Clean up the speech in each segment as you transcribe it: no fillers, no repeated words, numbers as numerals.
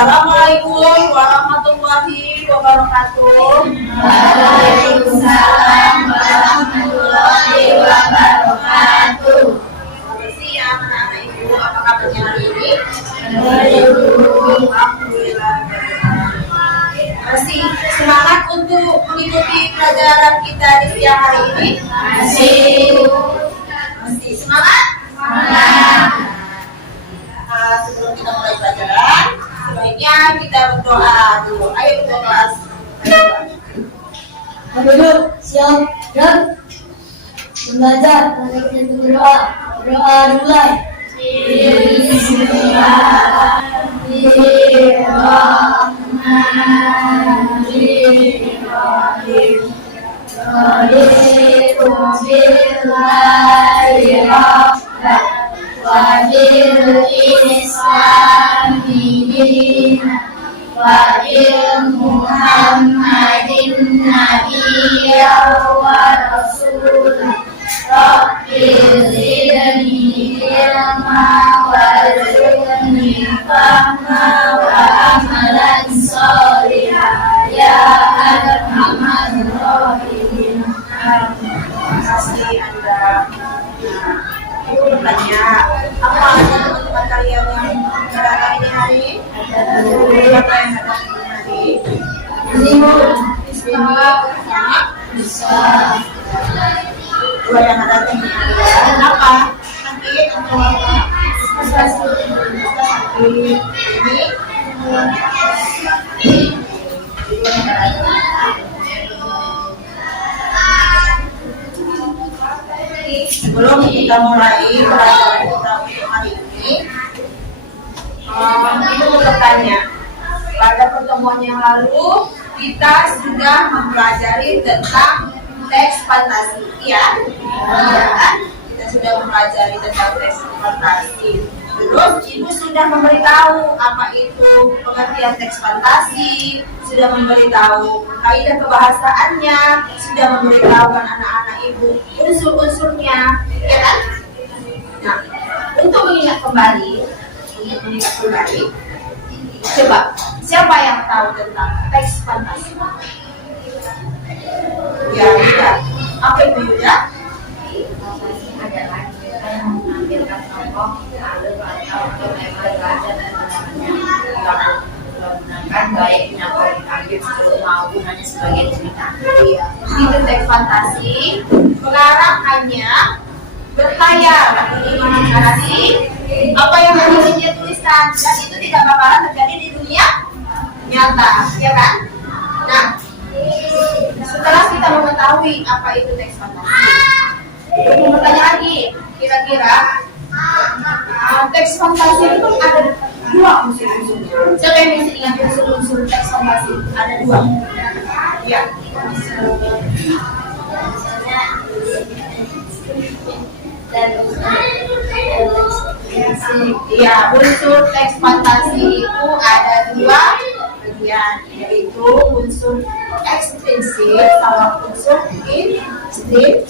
Assalamualaikum warahmatullahi wabarakatuh. Waalaikumsalam warahmatullahi wabarakatuh. Selamat siang anak-anak ibu, apa kabarnya hari ini? Alhamdulillah. Masih semangat untuk mengikuti pelajaran kita di siang hari ini? Masih semangat? Sebelum kita mulai pelajaran, sebaiknya kita berdoa dulu. Ayo berdoa. Duduk, siap, gerak. Belajar, kita berdoa. Berdoa dimulai. Bismillahirrahmanirrahim. Raditu billahi rabban wa bil islami dinan wa bil Muhammadin nabiyyan wa rasulan. Rabbil zidni ilma warzuqni fahma wa amalan sholihan ya arhamar rahimin. Terima kasih Anda. Ibu bertanya, apa teman-teman kalian yang datang ini hari? Siapa yang datang ini hari? Bismillah. Bisa. Dua yang datang ini hari ya. Kenapa? Sakit atau apa? Sakit. Ini. Sebelum kita mulai pelajaran kita untuk hari ini, Ibu bertanya, pada pertemuan yang lalu kita sudah mempelajari tentang teks fantasi, ya? Kita sudah mempelajari tentang teks fantasi. Terus Ibu sudah memberitahu apa itu pengertian teks fantasi, sudah memberitahu kaidah kebahasaannya, sudah memberitahukan anak-anak Ibu unsur-unsurnya, ya kan? Nah, untuk mengingat kembali, coba siapa yang tahu tentang teks fantasi? Ya, Yuda. Apa itu Yuda? Adalah kita yang menampilkan tokoh alur atau tema belajar dan yang menggunakan baik menyampaikan maupun hanya sebagai cerita. Iya. Itu teks fantasi. Sekarang hanya berkhayal, berimajinasi apa yang harus dia tuliskan, dan itu tidak bakalan terjadi di dunia nyata, ya kan? Nah, setelah kita mengetahui apa itu teks fantasi, Ibu bertanya lagi, kira-kira teks fantasi itu ada dua unsur-unsurnya. Siapa yang bisa ingat unsur-unsur teks fantasi? Ada dua. Ya. Ya, unsur teks fantasi itu ada dua bagian, yaitu unsur ekstrinsik sama unsur intrinsik.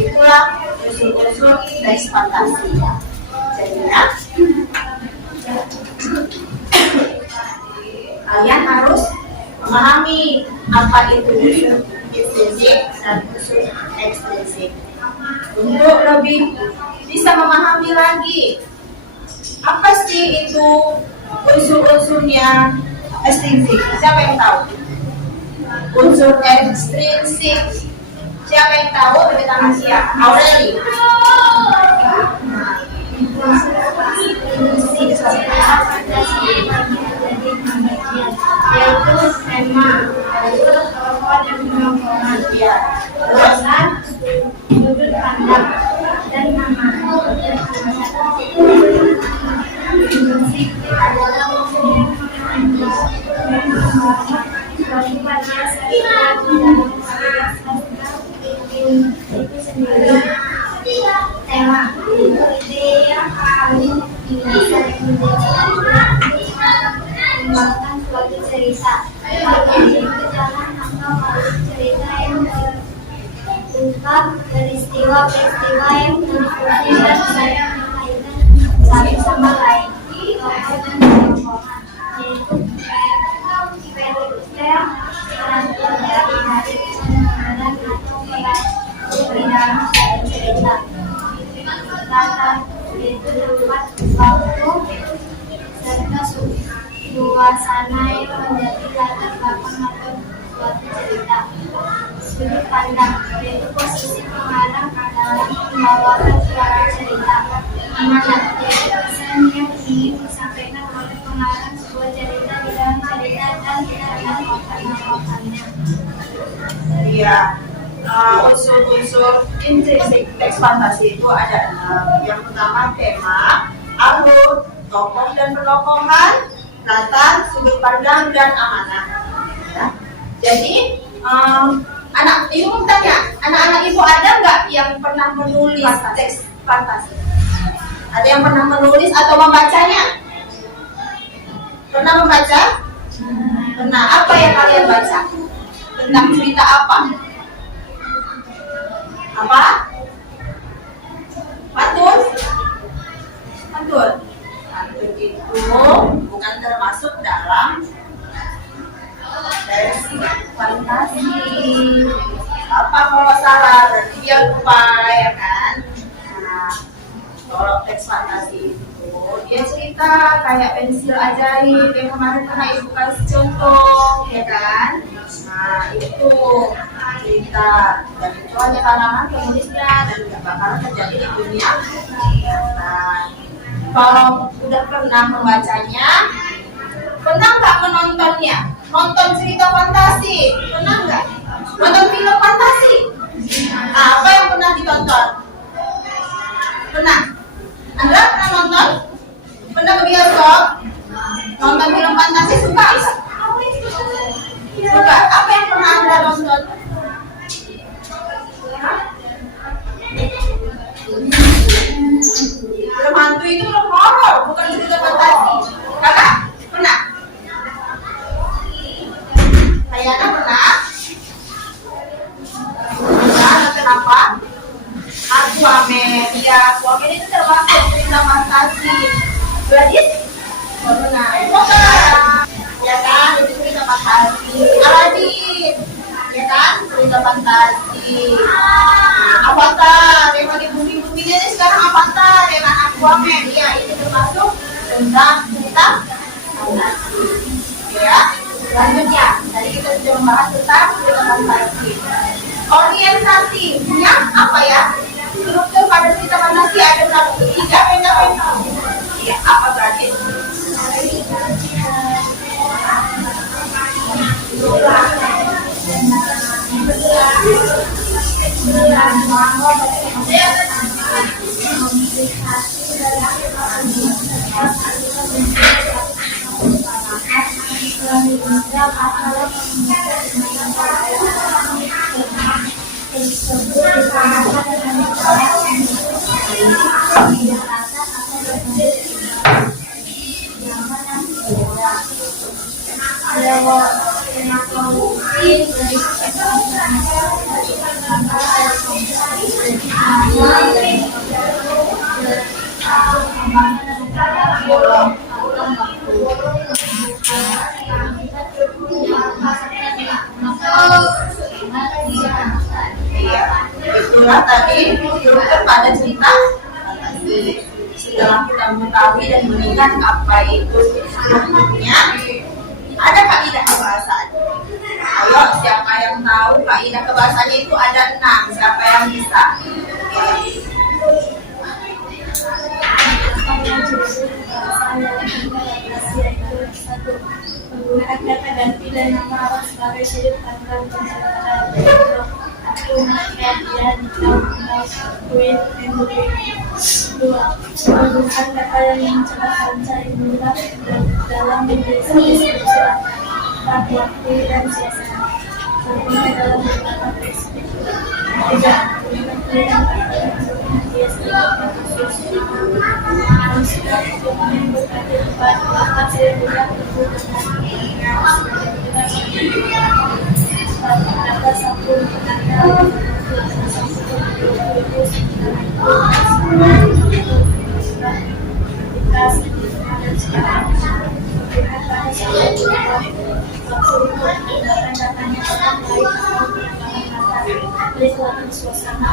Itulah unsur-unsur teks fantasi. Jadi ya, kalian harus memahami apa itu unsur intrinsik dan unsur ekstrinsik. Untuk lebih bisa memahami lagi apa sih itu unsur-unsurnya ekstrinsik, siapa yang tahu? Unsur ekstrinsik, siapa yang tahu? Beri tangan siap. Aureli. Yaitu tema, tokoh dan pengembangan, sudut pandang dan nama. Musik adalah tema ide yang paling bisa mengembangkan suatu cerita, berjalan atau cerita yang terungkap peristiwa-peristiwa yang berdiskusi dan saling berkaitan satu sama lain. Tokoh dan tokoh waktu serta suasana yang menjadi latar belakang atau suatu cerita. Sudut pandang yaitu posisi pengarang dalam membawakan suatu cerita. Amanat yaitu pesan yang ingin disampaikan oleh pengarang sebuah cerita di dalam cerita dan latar-latarnya. Iya. Unsur-unsur intrinsik teks fantasi itu ada 6. Yang pertama tema, alur, tokoh dan penokohan, latar, sudut pandang dan amanah. Ya. Jadi anak ibu tanya, anak-anak ibu ada nggak yang pernah menulis teks fantasi? Ada yang pernah menulis atau membacanya? Pernah membaca? Pernah. Apa yang kalian baca? Tentang cerita apa? Apa? Pantun? Pantun? Pantun itu bukan termasuk dalam versi fantasi. Apa kalau salah? Berarti dia lupa, ya kan? Nah, kalau teks fantasi itu dia cerita kayak pensil ajaib yang kemarin pernah ibu kasih contoh, ya kan? Nah, itu cerita dan itu hanya karangan penulisnya dan tidak bakal terjadi di dunia nyata. Kalau udah pernah membacanya, pernah nggak menontonnya? Nonton cerita fantasi, pernah nggak? Nonton film fantasi? Nah, apa yang pernah ditonton? Pernah? Anda pernah nonton? Pernah ke bioskop? Nonton film fantasi suka? Suka. Apa yang pernah Anda nonton? Film hantu itu film horor, bukan cerita fantasi. Kakak? Pernah? Kayaknya pernah? Pernah, kenapa? Aquaman, ya Aquaman itu termasuk cerita fantasi. Berarti? Pernah. Ya kan, itu cerita fantasi. Aladdin, ya kan, cerita fantasi. Avatar, yang lagi booming-boomingnya ini sekarang Avatar, ya kan, Aquaman, ya itu termasuk tentang cerita fantasi. Ya, selanjutnya, tadi kita sudah membahas tentang cerita fantasi. Orientasinya apa ya? Struktur pada cerita fantasi ada berapa? 3 apa? Iya, apa berarti? Iya, itulah tadi struktur pada cerita fantasi. Setelah kita mengetahui dan mengingat apa itu strukturnya, ada kaidah kebahasaan. Ayo, siapa yang tahu kaidah kebahasaannya itu ada 6. Siapa yang bisa? Penggunaan kata ganti dan nama orang sebagai sudut pandang penggunaan kata yang mencerahkan indera dalam deskripsi waktu dan suasana tentunya dalam beberapa perspektif. Tidak menggunakan kata yang biasa suasana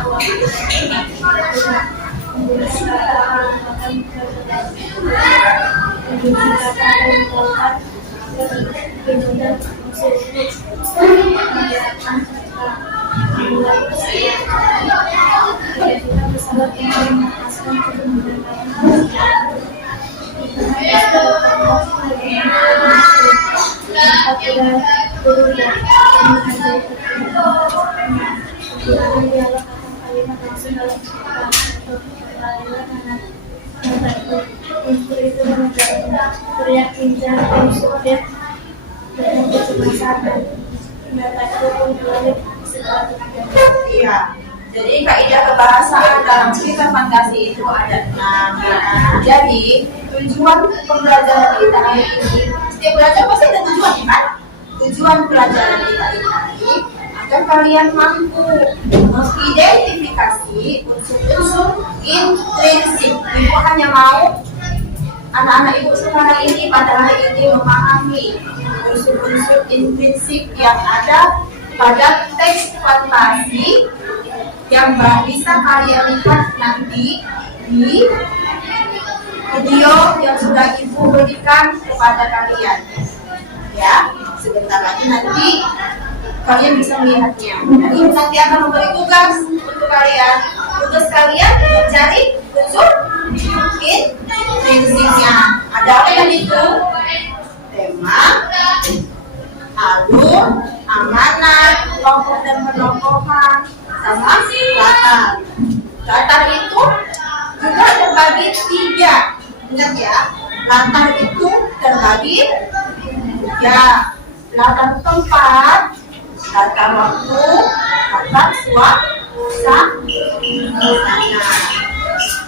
Iya. Jadi kaidah kebahasaan dalam cerita fantasi itu ada 6. Jadi tujuan pembelajaran kita hari ini, setiap belajar pasti ada tujuan, kan? Tujuan pelajaran kita ini agar kalian mampu mengidentifikasi unsur-unsur intrinsik. Ibu hanya mau anak-anak ibu sekarang ini pada hari ini memahami unsur-unsur intrinsik yang ada pada teks fantasi yang bisa kalian lihat nanti di video yang sudah ibu berikan kepada kalian. Ya, sebentar lagi nanti kalian bisa melihatnya. Dan ibu nanti akan memberi tugas untuk kalian. Tugas kalian mencari unsur intrinsiknya. Ada apa yang itu? Tema, alur, amanat, kelompok dan penokkohan, sama latar. Latar itu juga terbagi 3. Ingat ya, latar itu terbagi 3. Latar tempat, latar waktu, latar suasana.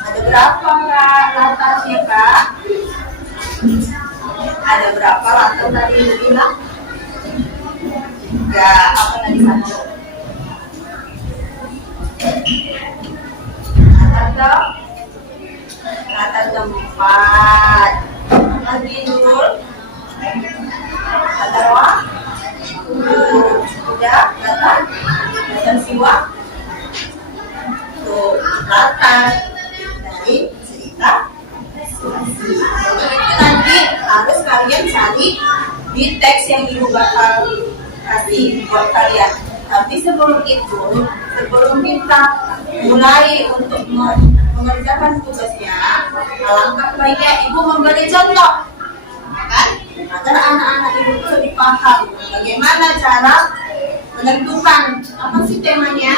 Ada berapa latarnya, Kak? Ada berapa latar tadi Ibu bilang? Ya, apa tadi satu? Latar tempat. Lagi dulu. Latar waktu. Udah, latar siwa. Tuh, latar dari cerita. Itu nanti harus kalian cari di teks yang ibu bakal kasih buat kalian. Tapi sebelum itu, sebelum kita mulai untuk mengerjakan tugasnya, alangkah baiknya ibu memberi contoh, kan? Agar anak-anak ibu itu lebih paham bagaimana cara menentukan apa sih temanya,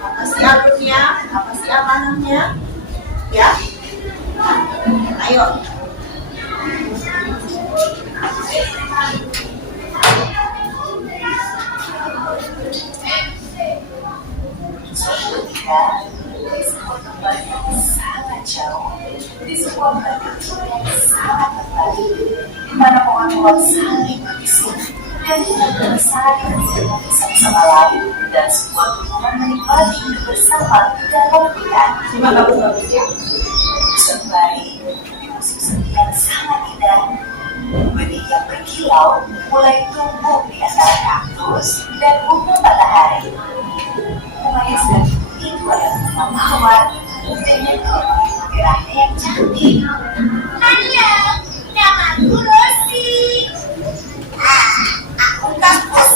apa sih alurnya, apa sih amanahnya, ya? Ayo. Sangat jauh di sebuah batu yang sangat tebal, di mana pohon-pohon saling berbisik dan benar-benar saling berhubungan satu sama lain, dan sebuah hubungan menikmati bersama dalam pilihan. Terima bagus ya. Sembari di musim semi yang sangat indah, benih yang berkilau mulai tumbuh di antara kaktus dan bunga matahari. Bunga yang sedang itu adalah bunga mawar dengan kelompok merahnya yang cantik. Halo, namaku Rosi. Aku kaktus.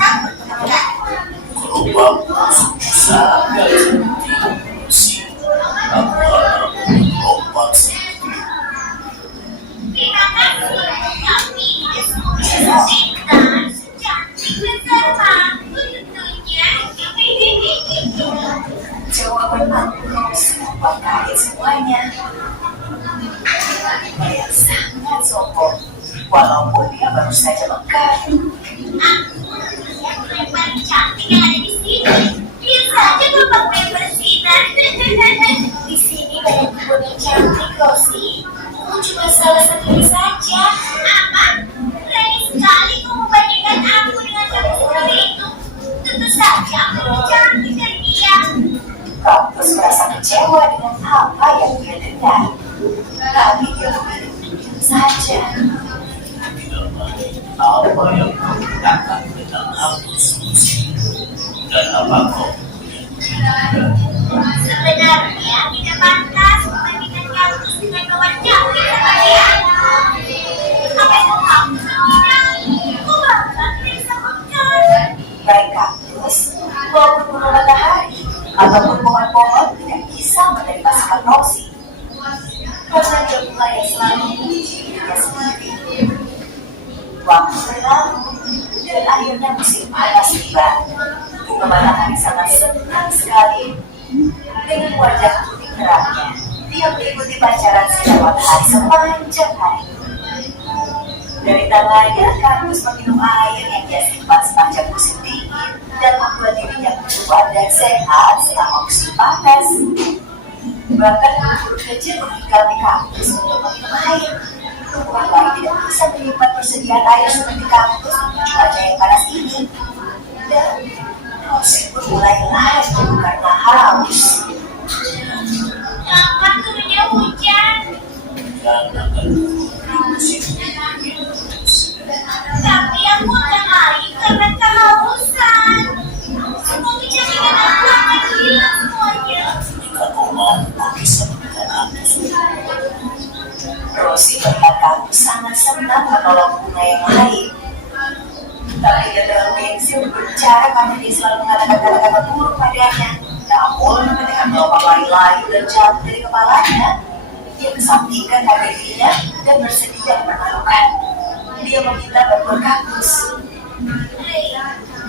Aku tetangga. Kelompok sangat cantik. Kelompok Terima kasih. Kami semuanya pintar, cantik dan terpaksa tentunya. Jawaban aku semua kaget semuanya. Dia sangat sombong, walaupun dia baru saja mekar. Aku yang paling cantik yang ada di sini. Dia saja bapak bersinar. Di sini banyak kebun yang cantik, Rosi. Kau cuma salah satunya saja. Apa? Berani sekali kau membandingkan aku dengan kamu seperti itu. Tentu saja aku lebih cantik dari dia. Kaktus merasa kecewa dengan apa yang dia dengar. Tapi dia memilih diam saja. apa yang kau katakan tentang aku Susi, dan apa kau Sebenarnya tidak pantas membandingkan kaktus dengan mawar cantik seperti aku. karena dia mulai selalu memuji dirinya sendiri. Waktu berlalu, dan akhirnya musim panas tiba. Bunga matahari sangat senang sekali. Dengan wajah putih terangnya, dia mengikuti pancaran sinar matahari sepanjang hari. Dari tangannya, kardus meminum air yang dia simpan sepanjang musim dingin dan membuat dirinya kuat dan sehat selama musim panas. Bahkan burung kecil meninggalkan kaktus untuk meminum air. Tumbuhan lain tidak bisa menyimpan persediaan air seperti kaktus untuk cuaca yang panas ini. Dan Rosie pun mulai laju karena haus. Kapan turunnya hujan? Karena musim dingin. Tapi aku udah haid karena kehausan. Semua kecantikan aku akan hilang semuanya. Jika kau mau, kau bisa menekan aku. Rosie melihat kaktus sangat senang menolong bunga yang lain. Tapi dia terlalu gengsi untuk berbicara karena dia selalu mengatakan kata-kata buruk padanya. Namun, ketika melompat layu-layu dan jatuh dari kepalanya, dia kesampingkan dirinya dan bersedia dipermalukan. Dia meminta bantuan kaktus. Hei,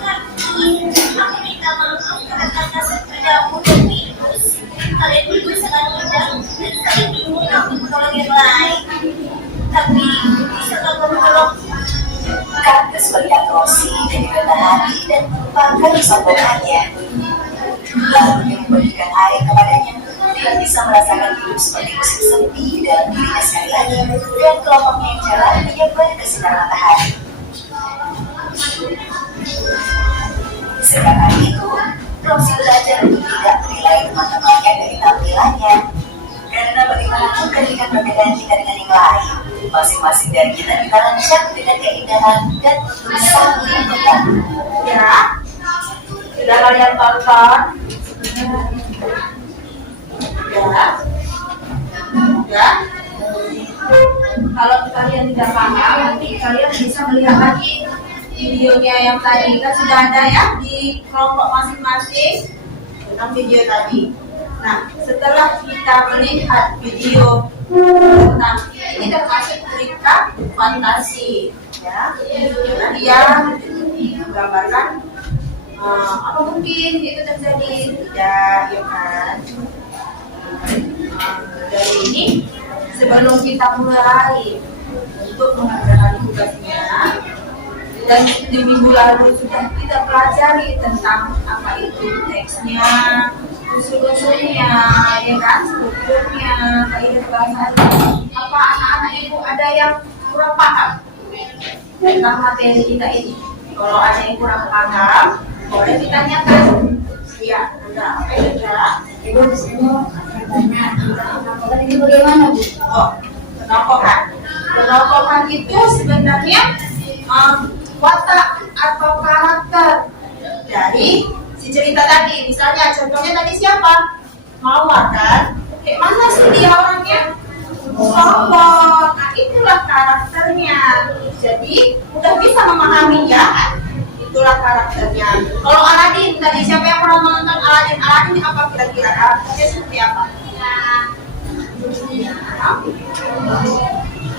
kaktus, aku minta maaf karena kakak sepadamu dan virus. Kalian berdua sangat mudah dan saling berguna untuk menolong yang lain. Tapi, bisa kakak menolong? Kaktus melihat Rosie dengan rendah hati dan melupakan kesombongannya. Lalu dia membagikan air kepadanya. Dia bisa merasakan hidup seperti musim sepi dalam dirinya sekali lagi. Dan kelompoknya yang jalan menyebar ke sinar matahari. Sejak hari itu, Rosie belajar untuk tidak menilai teman-temannya dari tampilannya. Karena bagaimanapun ketika berbeda kita dengan yang lain, masing-masing dari kita dirancang dengan keindahan dan untuk saling membantu. Ya, sudah kalian tonton? Ya. Kalau kalian tidak paham, nanti kalian bisa melihat lagi videonya yang tadi kan sudah ada ya di kelompok masing-masing tentang video tadi. Nah, setelah kita melihat video tentang ini termasuk cerita fantasi, ya, dia menggambarkan apa mungkin itu terjadi tidak, ya kan? Dari ini sebelum kita mulai untuk mengerjakan tugasnya, dan di minggu lalu sudah kita pelajari tentang apa itu teksnya, unsur-unsurnya, ya kan, strukturnya, kaidah bahasanya. Apa anak-anak ibu ada yang kurang paham tentang materi kita ini? Kalau ada yang kurang paham, boleh ditanyakan. Ya, ada apa ya? Ibu di sini banyak. Ini bagaimana, Bu? Oh, penokkohan. Penokkohan itu sebenarnya watak atau karakter dari si cerita tadi. Misalnya contohnya tadi siapa? Mawar kan? Kayak mana sih dia orangnya? Sombong. Nah, itulah karakternya. Jadi udah bisa memahaminya kan? Itulah karakternya. Kalau Aladin tadi, siapa yang pernah menonton Aladin? Aladin apa kira-kira karakternya seperti apa?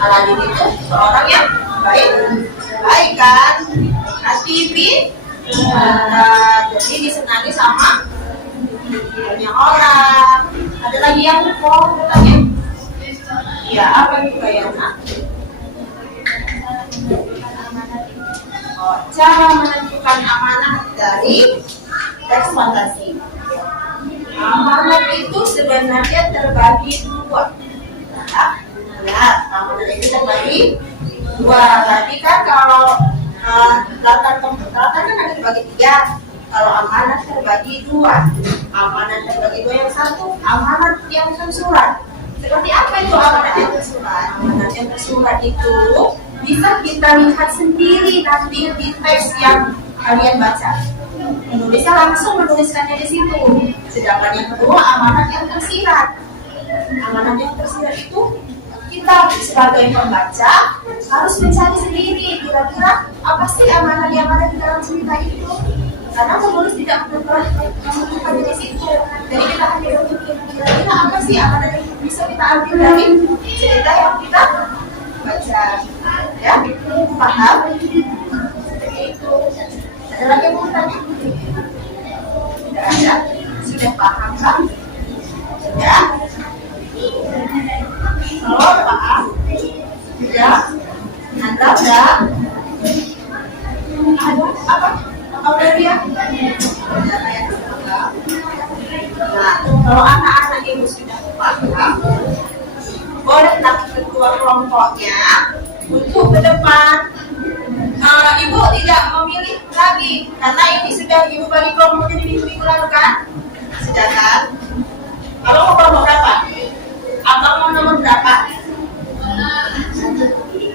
Aladin itu seorang yang baik, baik kan? Hati-hati. Jadi disenangi sama banyak orang. Ada lagi yang mau bertanya? Ya, apa itu kayaknya? Cara menentukan amanah dari teks fantasi. Amanat itu sebenarnya terbagi dua. Nah, amanat itu terbagi dua. Tadi kan kalau data kan ada terbagi tiga. Kalau amanat terbagi dua. Amanat terbagi dua, yang satu amanat yang tersurat. Seperti apa itu amanat yang tersurat? Amanat yang tersurat itu bisa kita lihat sendiri nanti di teks yang kalian baca. Penulisnya langsung menuliskannya di situ. Sedangkan yang kedua amanat yang tersirat. Amanat yang tersirat itu kita sebagai pembaca harus mencari sendiri kira-kira apa sih amanat yang ada di dalam cerita itu. Karena penulis tidak menemukan di situ. Jadi kita hanya berpikir kira-kira apa sih amanat yang bisa kita ambil dari cerita yang kita baca. Ya, paham? Seperti itu. Ada lagi yang mau tanya? Tidak ada. Sudah paham kan? Ya. Oh, paham? Sudah. Anda sudah? Ada apa? Udah dia? Nah, kalau anak-anak ibu sudah paham, bolehlah ketua kelompoknya untuk ke depan. Ibu tidak memilih lagi karena ini sudah ibu bagi kelompok jadi minggu lalu kan? Sudah kan? Kalau mau kelompok berapa? Abang mau nomor berapa?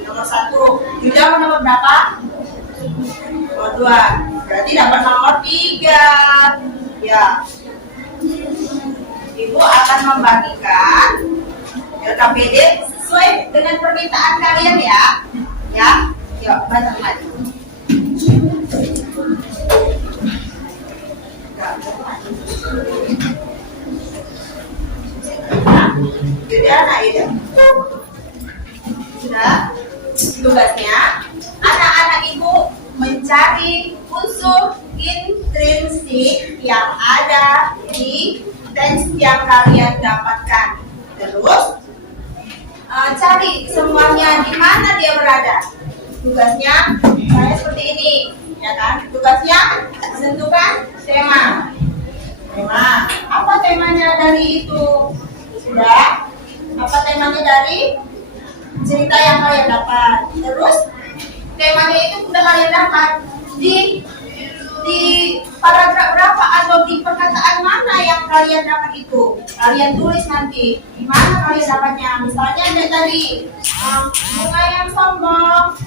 Nomor 1. Yuda mau nomor berapa? Nomor 2. Berarti dapat nomor 3. Ya. Ibu akan membagikan LKPD sesuai dengan permintaan kalian ya. Ya. Yuk, bantu maju. Jadi anak itu sudah tugasnya anak-anak ibu mencari unsur intrinsik yang ada di teks yang kalian dapatkan. Terus cari semuanya di mana dia berada. Tugasnya saya seperti ini, ya kan? Tugasnya tentukan tema. Tema. Apa temanya dari itu? Sudah? Apa temanya dari cerita yang kalian dapat? Terus temanya itu sudah kalian dapat di paragraf berapa atau di perkataan mana yang kalian dapat itu? Kalian tulis nanti di mana kalian dapatnya. Misalnya ada tadi bunga yang sombong.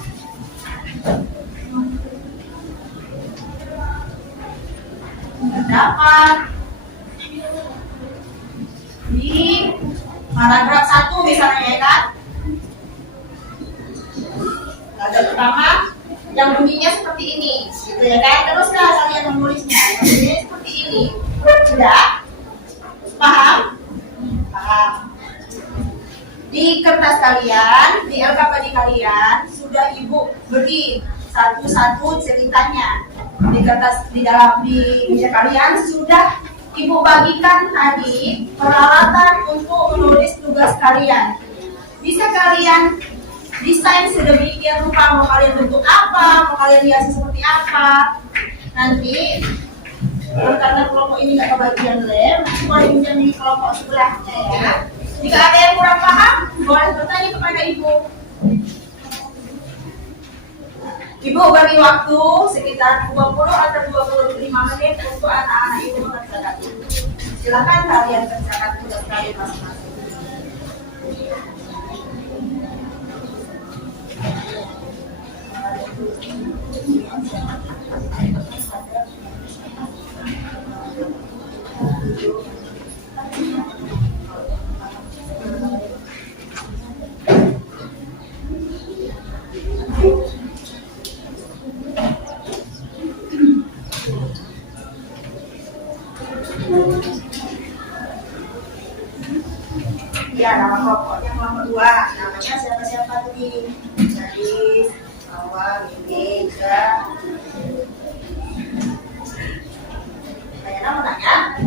Dapat di paragraf 1 misalnya ya kan? Ada pertama yang bunyinya seperti ini, gitu ya kan? Teruslah kalian menulisnya, yang bunyinya seperti ini. Sudah? Paham? Paham. Di kertas kalian, di LKPD kalian sudah ibu beri satu-satu ceritanya. Di kertas di dalam di meja kalian sudah ibu bagikan tadi peralatan untuk menulis tugas kalian. Bisa kalian desain sedemikian rupa, mau kalian bentuk apa, mau kalian hiasi seperti apa. Nanti karena kelompok ini nggak kebagian lem, nanti boleh pinjam di kelompok sebelahnya ya. Jika ada yang kurang paham, boleh bertanya kepada ibu. Ibu beri waktu sekitar 20 atau 25 menit untuk anak-anak ibu mengerjakan. Silakan kalian kerjakan tugas kalian masing-masing. Ya, nama kelompok yang nomor 2 namanya siapa-siapa tadi? Gadis, Awal, Mimi, Ida. Saya mau tanya.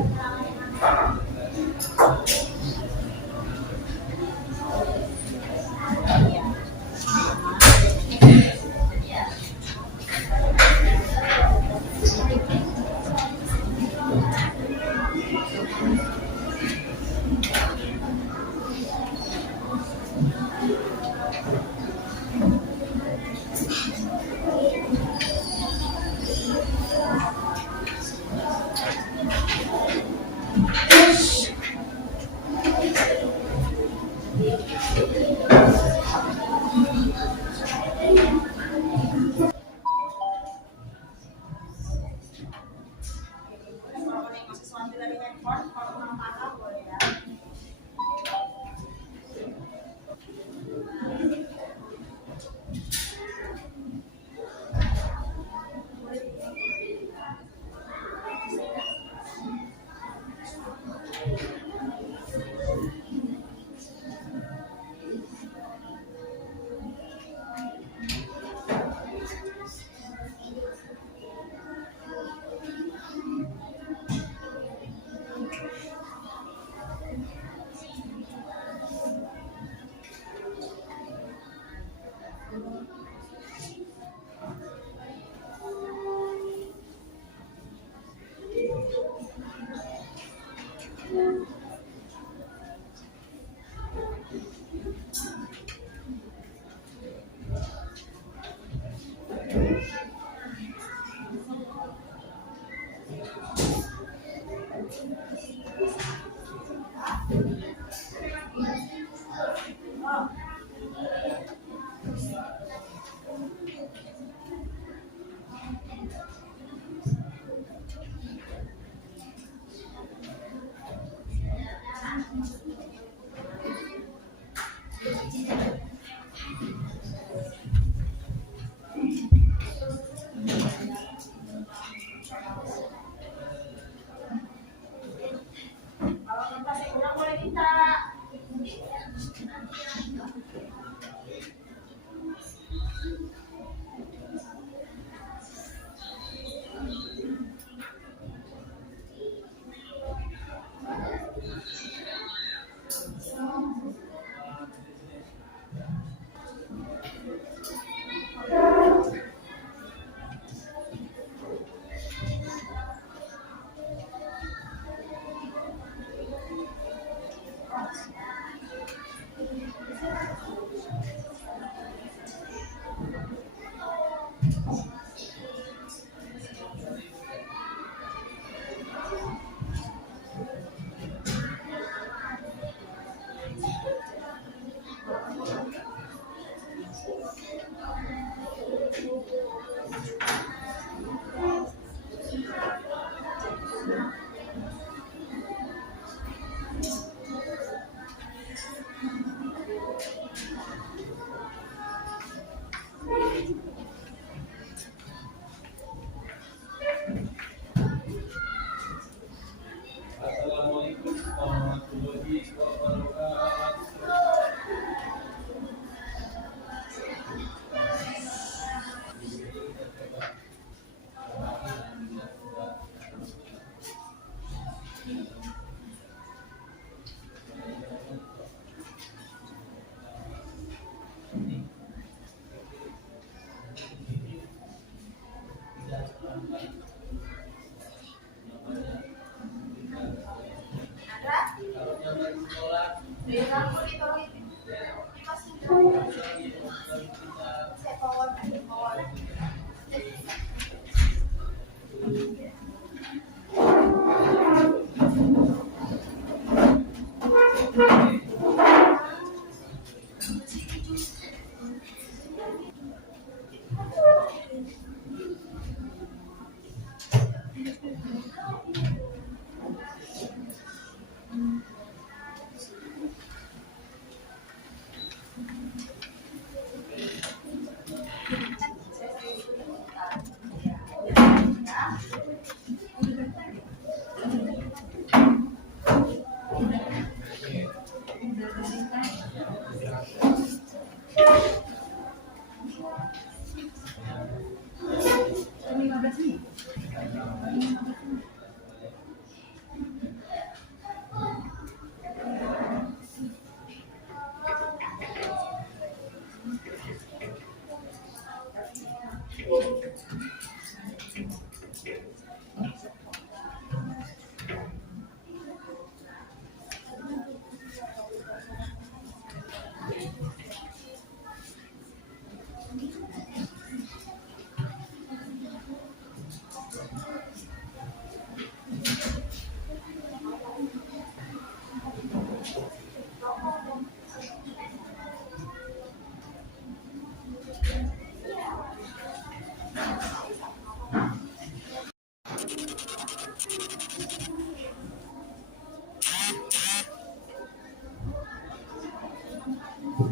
Kalau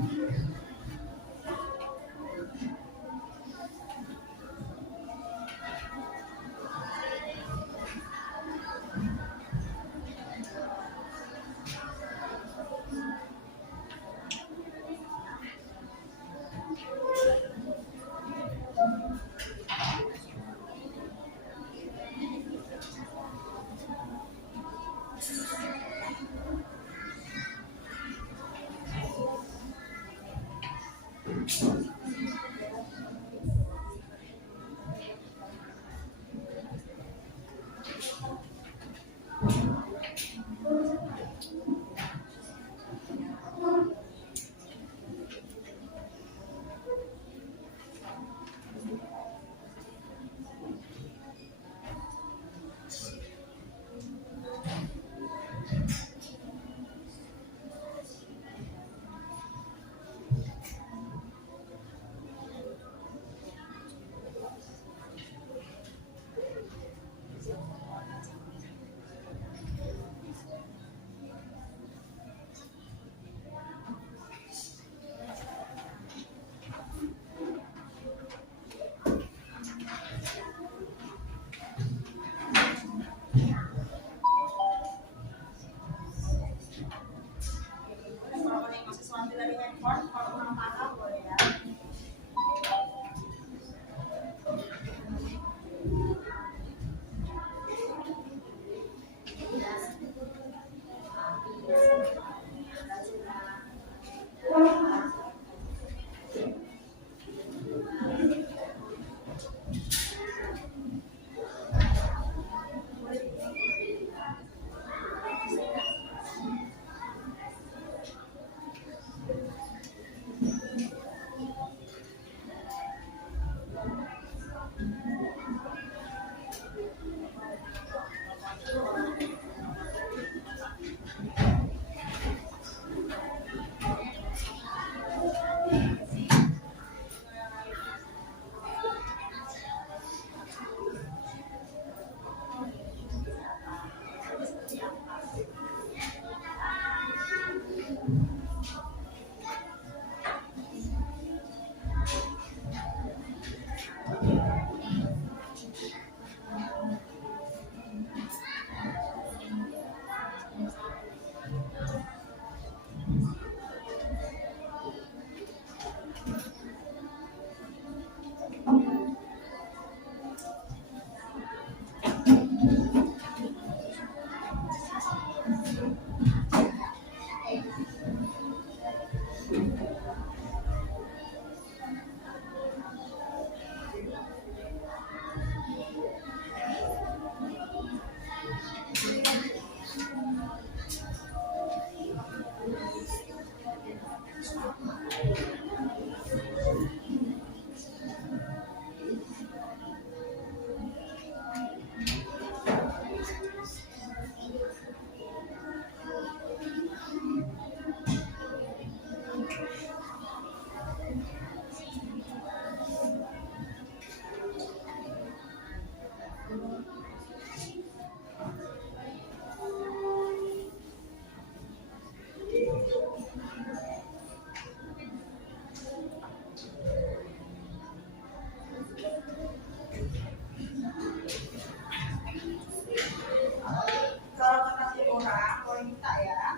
mau nengok sesuatu dari handphone, kalau mau patah boleh ya. Kalau kertasnya kurang, boleh minta ya.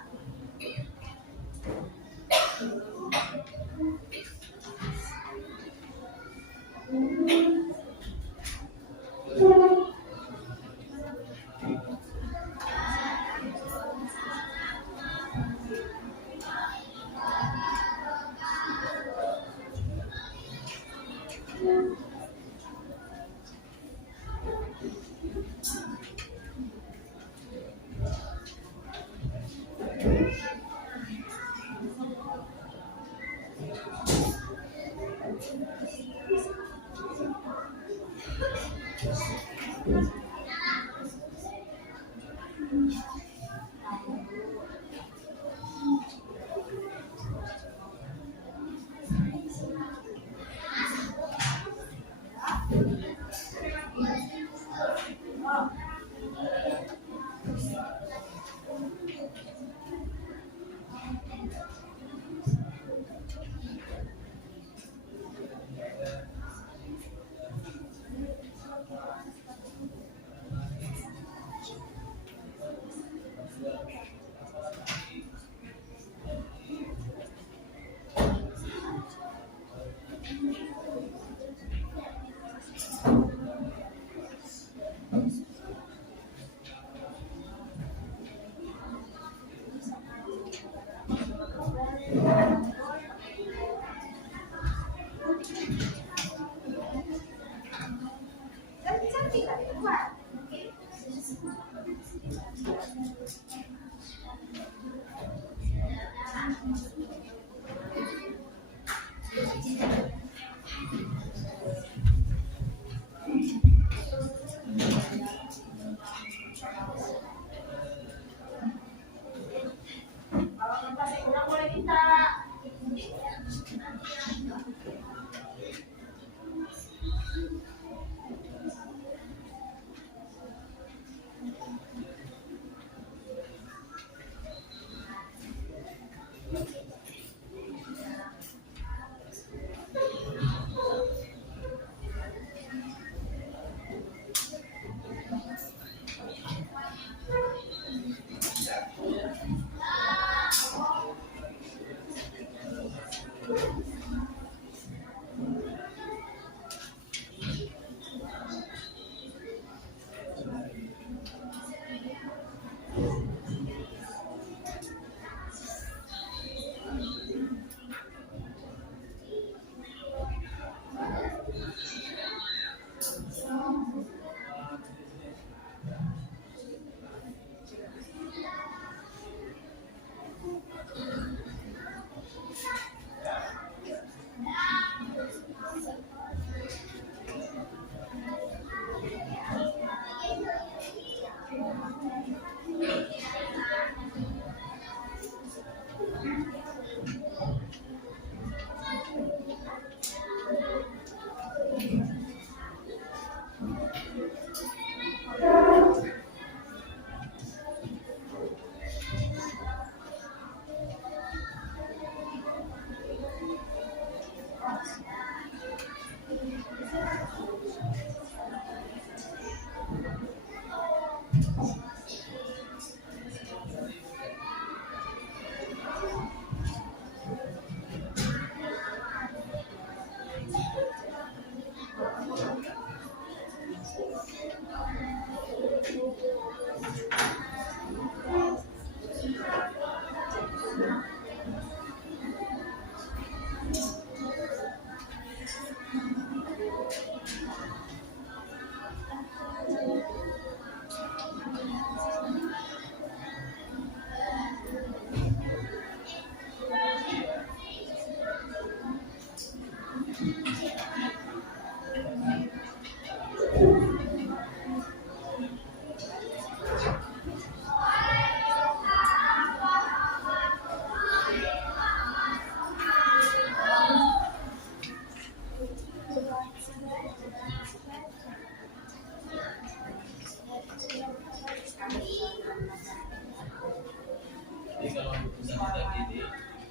Jadi kalau bisa tidak gini,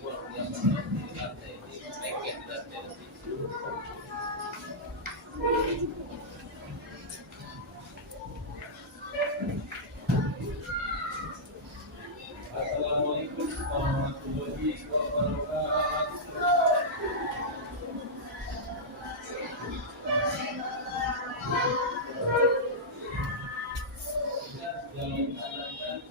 buat yang di lantai, di lengket di lantai nanti. Assalamualaikum warahmatullahi wabarakatuh. Yang menandakan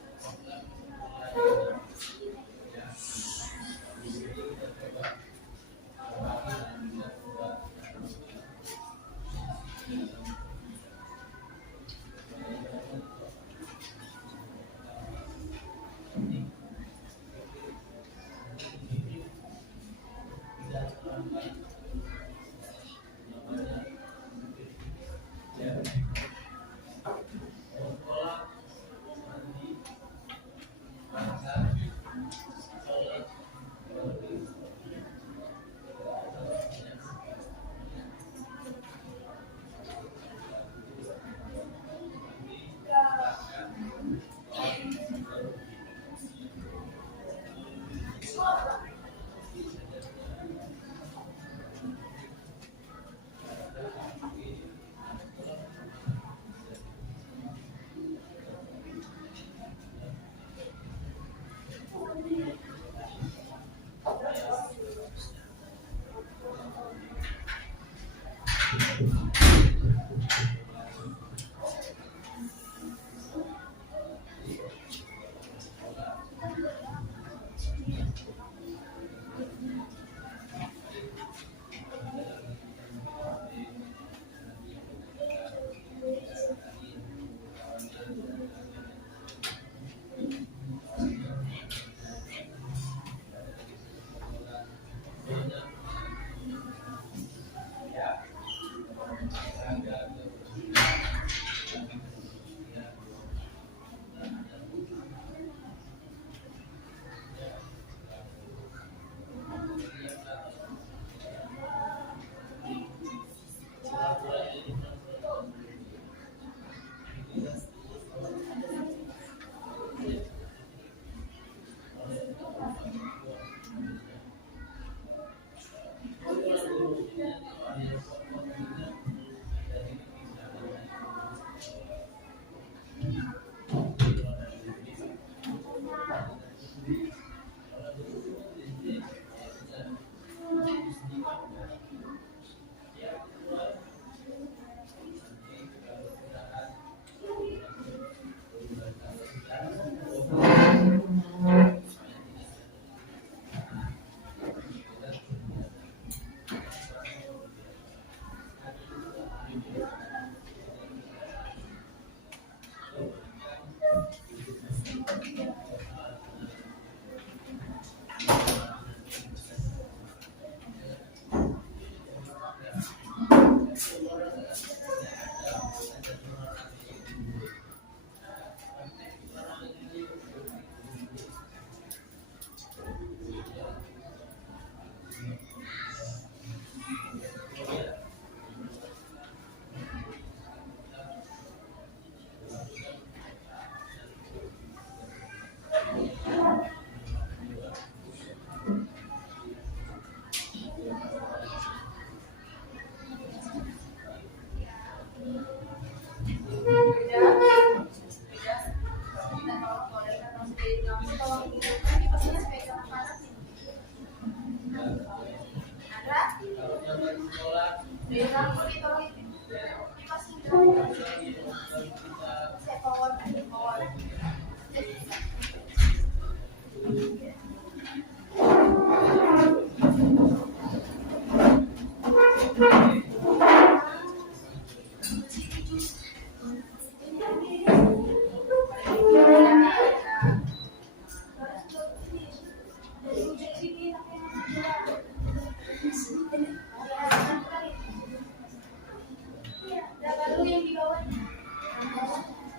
Lalu yang di bawah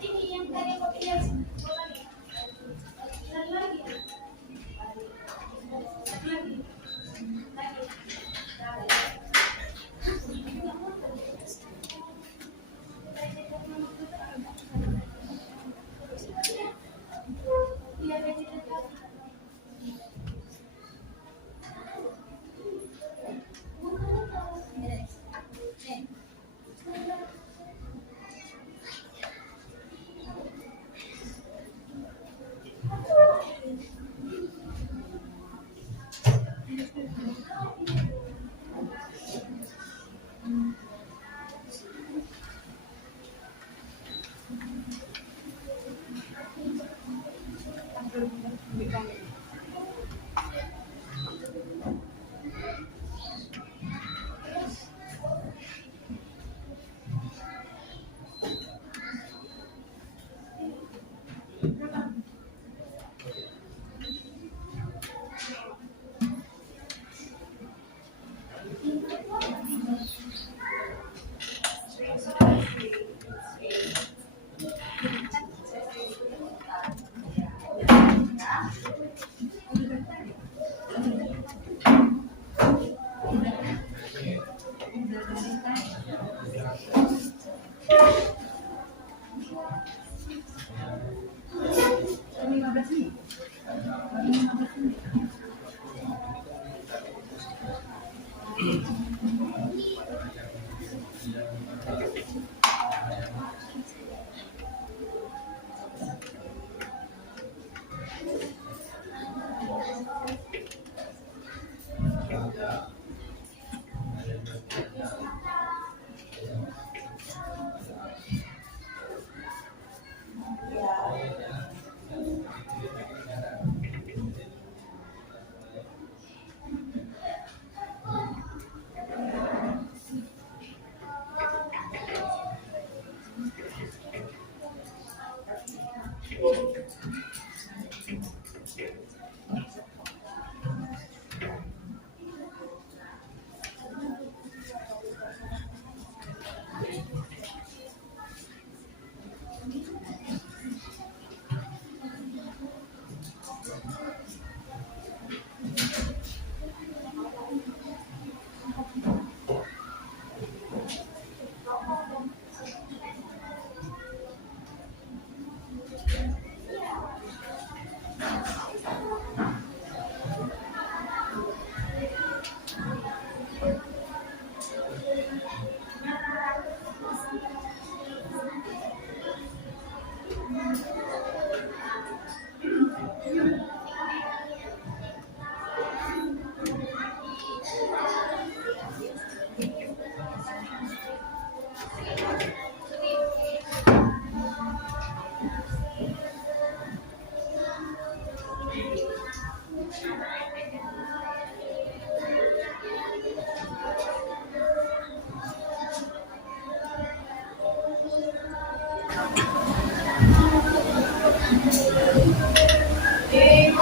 ini yang tadi aku lihat lagi.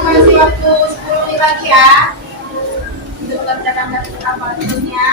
Masih waktu 10 menit lagi ya untuk mengerjakan apa tugasnya.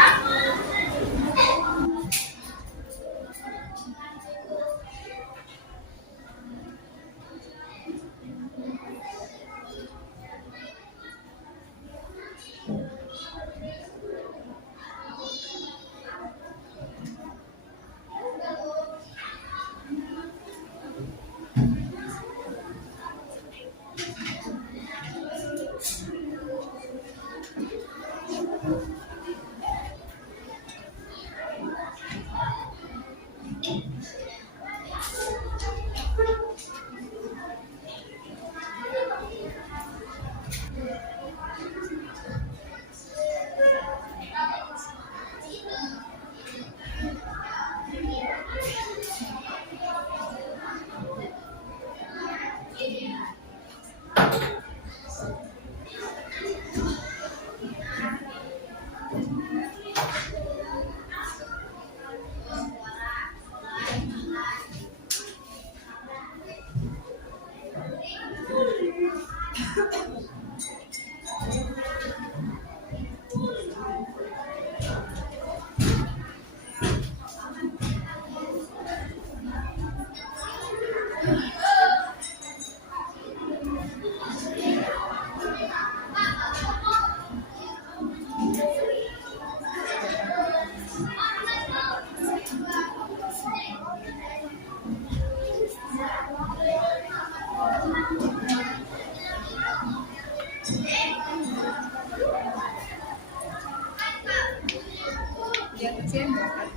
dia kecil dapat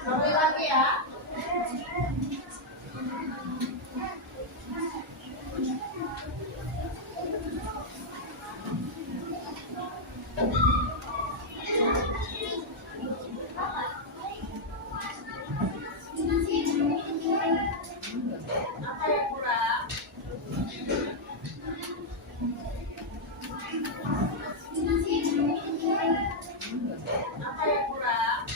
Sampai lagi ya. Apa yang kurang? Apa yang kurang?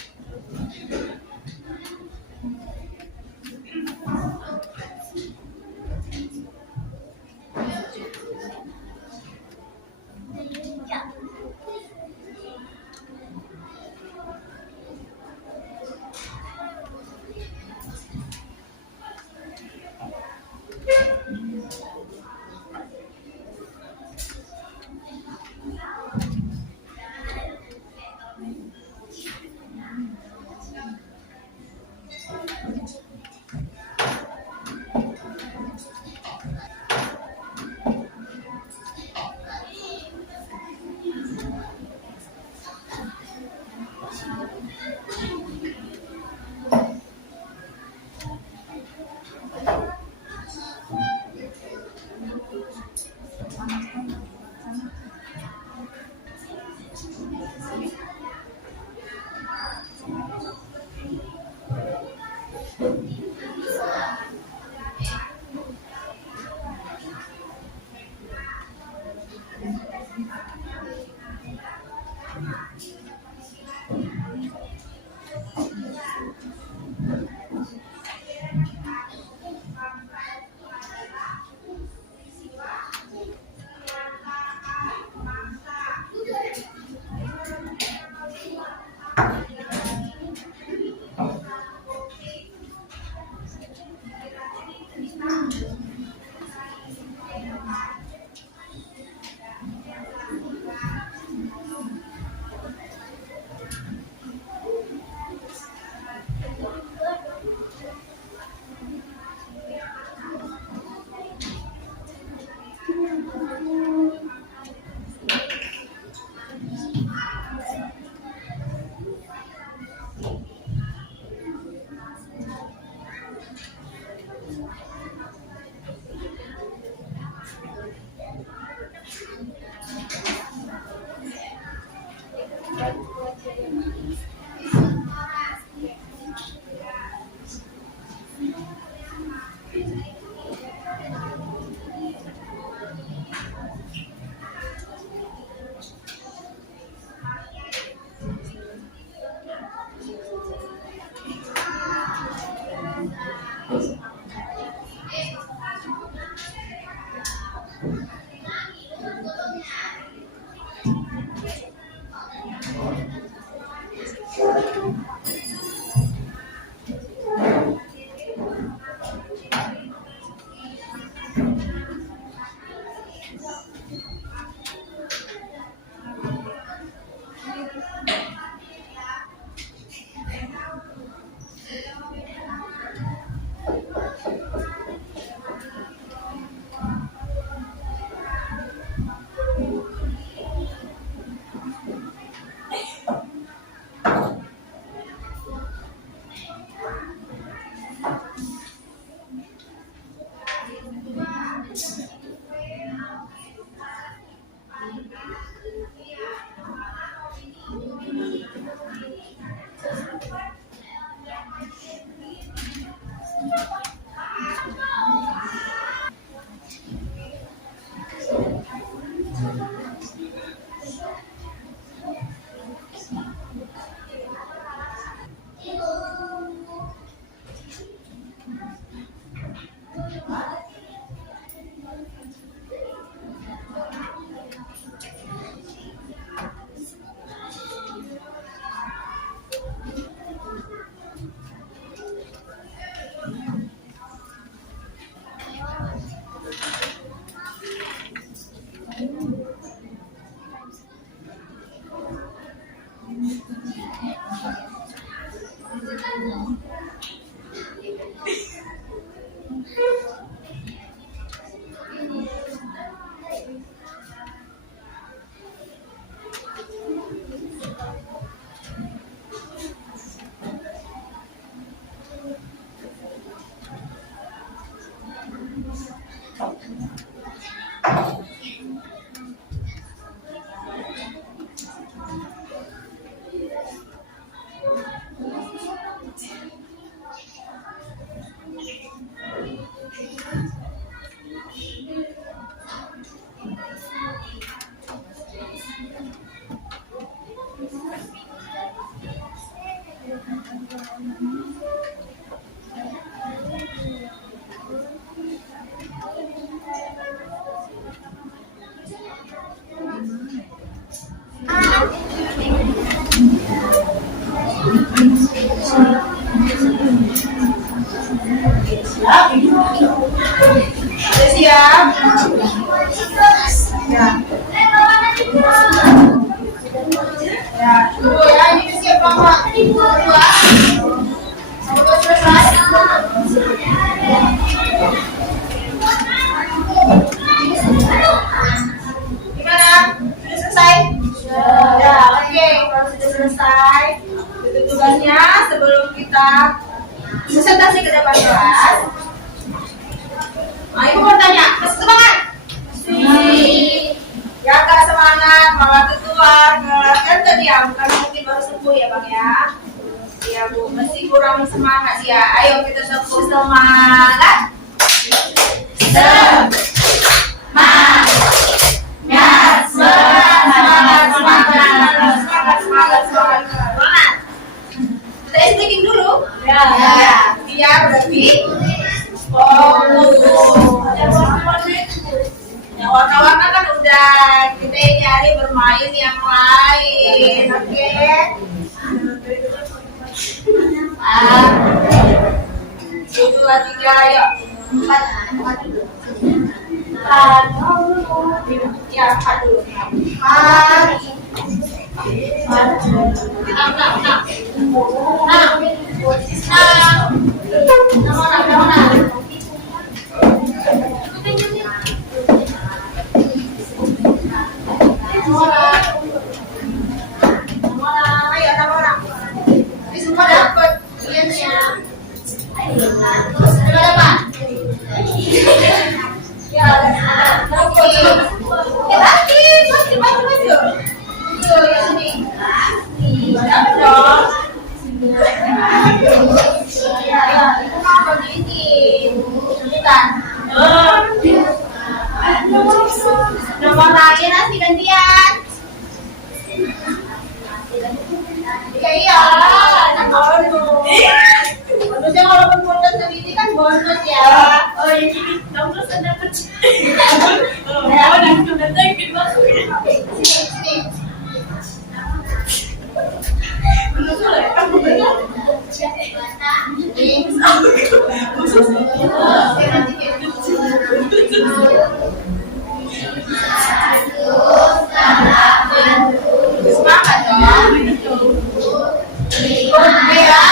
Siap? Sudah siap? Ya. Ya, tunggu ya, ini siap Mama. Dua. Sampai selesai. Gimana? Sudah selesai? Ya, oke. Kalau sudah selesai, itu tugasnya sebelum kita presentasi ke depan kelas. Ibu mau tanya, masih semangat? Ya, nggak semangat, malah keluar. Kan tadi ya, karena mungkin baru sembuh ya Bang ya. Ya Bu, masih kurang semangat ya. Ayo kita tepuk semangat. Semangat. Kita speaking dulu. Ya. Biar berarti yang warna-warna kan udah, kita nyari bermain yang lain, oke? Satu, dua, tiga, yuk. Empat dulu. Ya, empat dulu. Semua dapat lihatnya. Coba Pak. Ya, maju. Yuk, sini. Dapat dong. Ya, itu mau begini. Cepetan. Nomor lagi nanti gantian. Iya, bonus. Bonusnya walaupun bonus segini kan bonus ya. Oh ya gini, bonus ada kecil. Ya, udah sebentar kita masukin. Sini. Bonus dulu ya, kamu benar. Semangat dong. Ya,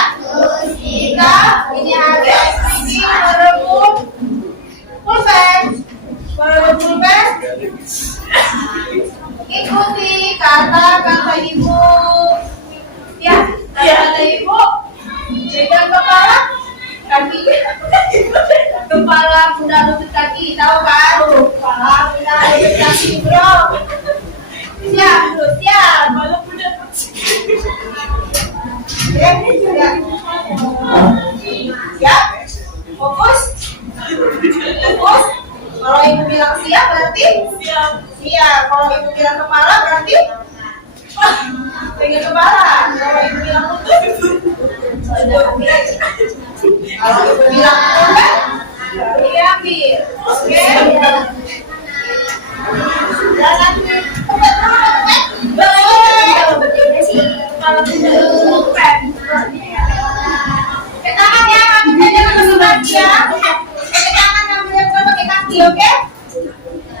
kita ini ada ini merebut pulpen. Ikuti kata-kata ibu. Ya, kata-kata ibu. Pegang kepala, kaki. Kepala, bunda, lutut, kaki. Tahu kan? Kepala, bunda, lutut, kaki, bro. Siap, bro. Siap. Malu bunda. Siap. Fokus. Kalau ibu bilang siap berarti siap. Kalau ibu bilang kepala berarti pegang kepala. Kalau ibu bilang lutut, kalau ibu bilang lutut, baru diambil. Oke. Jangan pakai tangan ya, kakinya jangan pakai kaki ya. Pakai tangan, yang bukan pakai kaki, oke?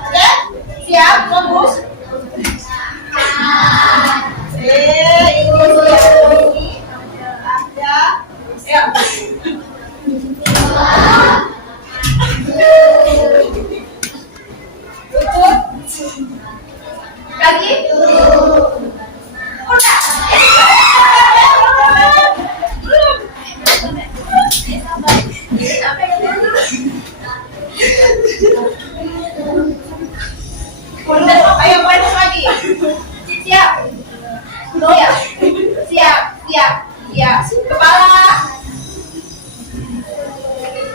Oke? Siap, fokus. Itu ya. Ya. Lutut. Kaki. Udah. Ayo bonus lagi. Siap. Siap. Kepala.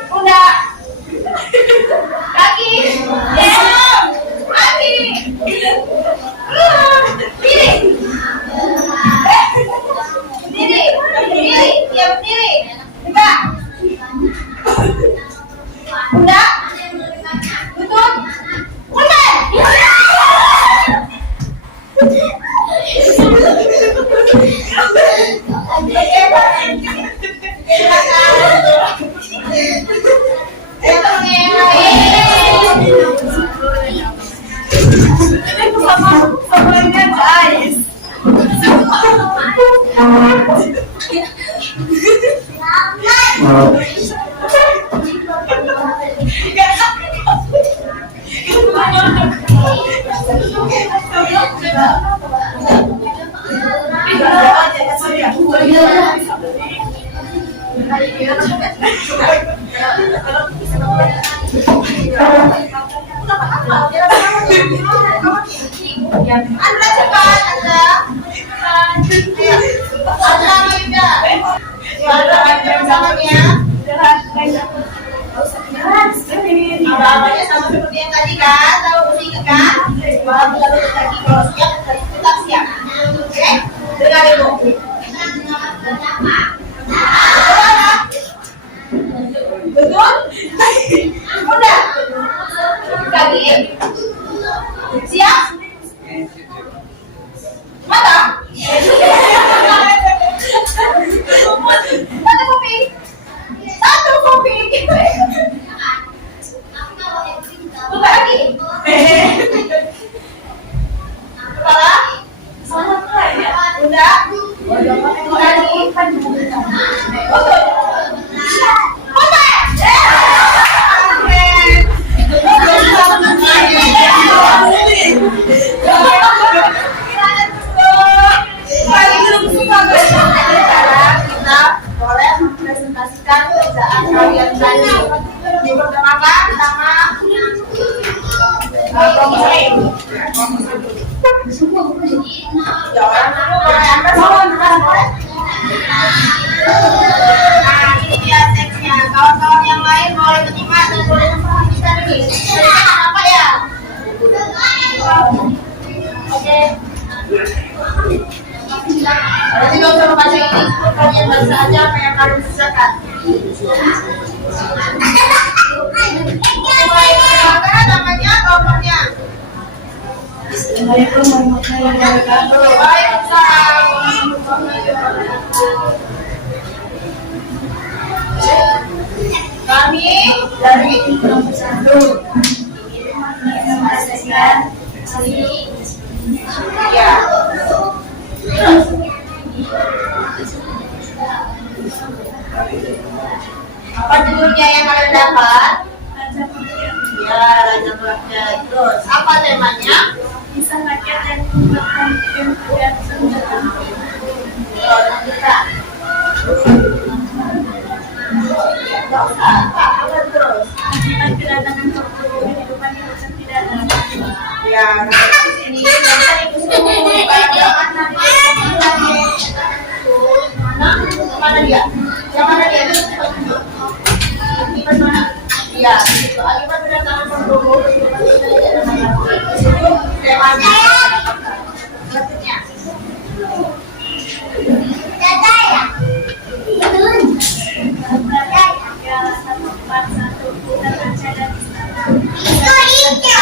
Pundak. Kaki. Kaki. Berdiri. Ya berdiri. Tegak. Pundak. Lutut. Pundak. Oke, Semuanya guys. Anda cepat, Anda. Anda Yuda. Anda samanya. Abang-abangnya sama seperti yang tadi kan? Tahu mesti ingat kan? Bahwa kita lutut kaki kalau siap, tetap siap. Oke? Dengar ibu. Betul? Udah. Kaki. Siap? Mata? Satu kuping. Satu kuping. Buka lagi. Kepala. Udah. Buka lagi. Lutut. Mata. Kita boleh mempresentasikan kerjaan kalian tadi. Diperkenalkan sama jawaban dulu. Nah, ini dia teksnya. Kawan-kawan yang lain boleh menyimak dan boleh memperhatikan ini. Apa ya? Oke. Berarti nggak usah membaca ini, kalian baca aja apa yang kalian kerjakan. Mulai namanya, nomornya. Assalamualaikum warahmatullahi wabarakatuh. Waalaikumsalam warahmatullahi wabarakatuh. Kami dari Nomor 1. Menyelesaikan ya. Apa judulnya yang kalian dapat? Ya, Raja Rakyat. Terus, apa temanya? bisa rakyat dan mengembangkan dan senjata. Kita. Nggak usah, apa terus? Akibat kedatangan tokoh kehidupan yang tidak ada. Ya, nanti di sini nanti ibu suruh bayang-bayang mana dia? Yang mana dia? Akibat mana? Iya, itu akibat kedatangan tokoh kehidupan yang tidak ada. Itu temanya. Maksudnya. Selanjutnya,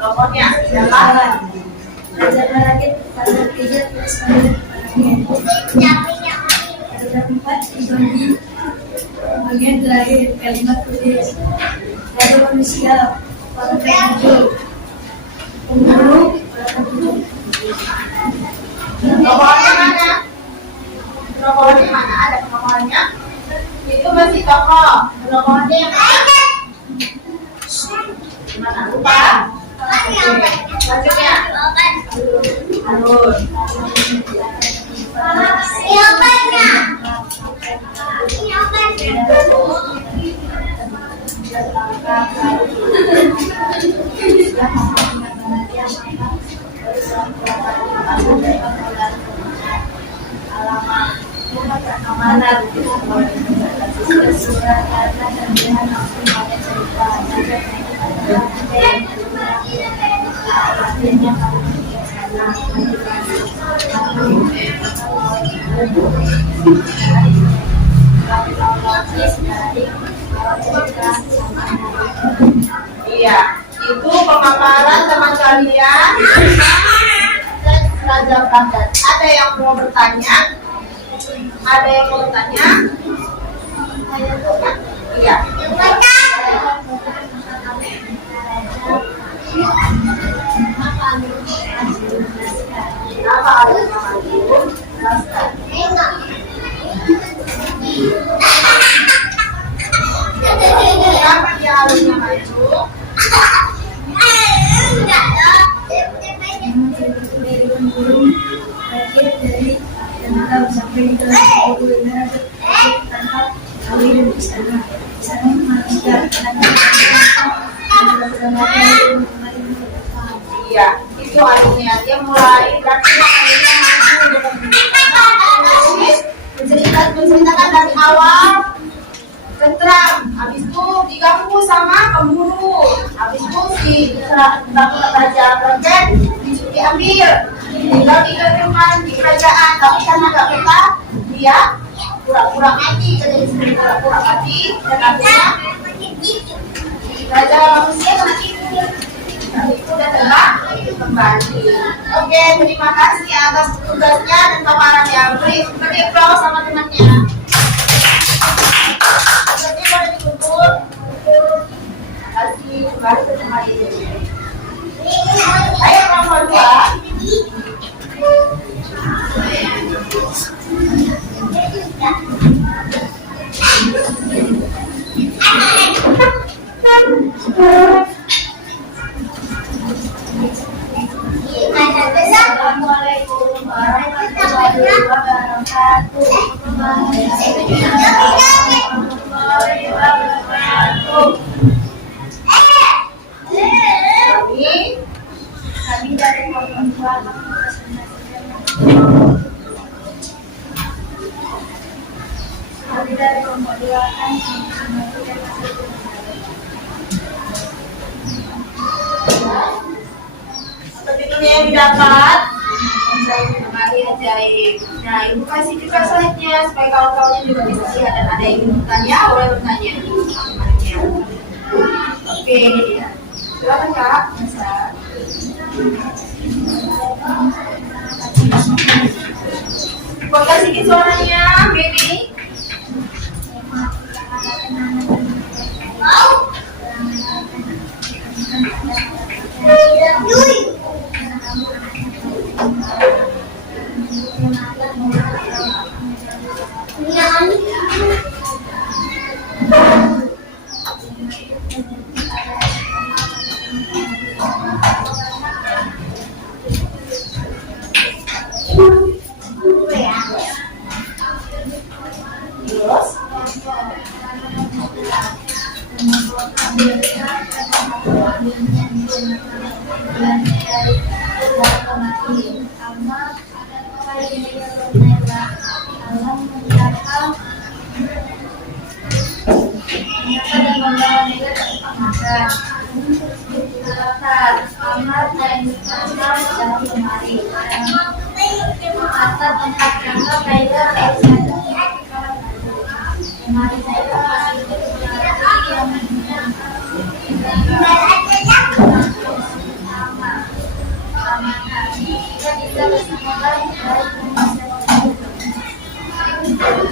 tokohnya adalah bagian terakhir kalimat tulis dari manusia para pengunjung pembunuh para penduduk. tokohnya mana? Tokohnya mana? Ada tokohnya? Itu masih tokoh. Tokohnya yang mana? Mana? Lupa? Lanjutnya. Alun. Iya, itu pemaparan teman kalian teks Raja Baghdad. Ada yang mau bertanya? Ada yang mau bertanya? Iya. Apa artinya maju? Kenapa dia harusnya maju? Iya, itu artinya dia mulai menceritakan dari awal tentram, habis itu diganggu sama pemburu, habis itu si Raja Baghdad diambil, tinggal dikeringkan di kerajaan, tapi karena gak betah dia pura-pura mati, jadi pura-pura mati dan akhirnya Raja manusia kena tipu. Itu udah terbang kembali. Oke, terima kasih atas tugasnya dan paparannya. Beri aplaus sama temannya. Tugasnya boleh ditutup. Kasih kembali ke tempat itu. Ayo nomor 2. Assalamualaikum warahmatullahi wabarakatuh. Kami dari Komponen seperti yang didapat kembali ajaib. Nah, ibu kasih juga slide-nya supaya kawan-kawannya juga bisa lihat dan ada yang ingin bertanya, boleh bertanya. Oke, silakan Kak. Buat kasih suaranya, baby.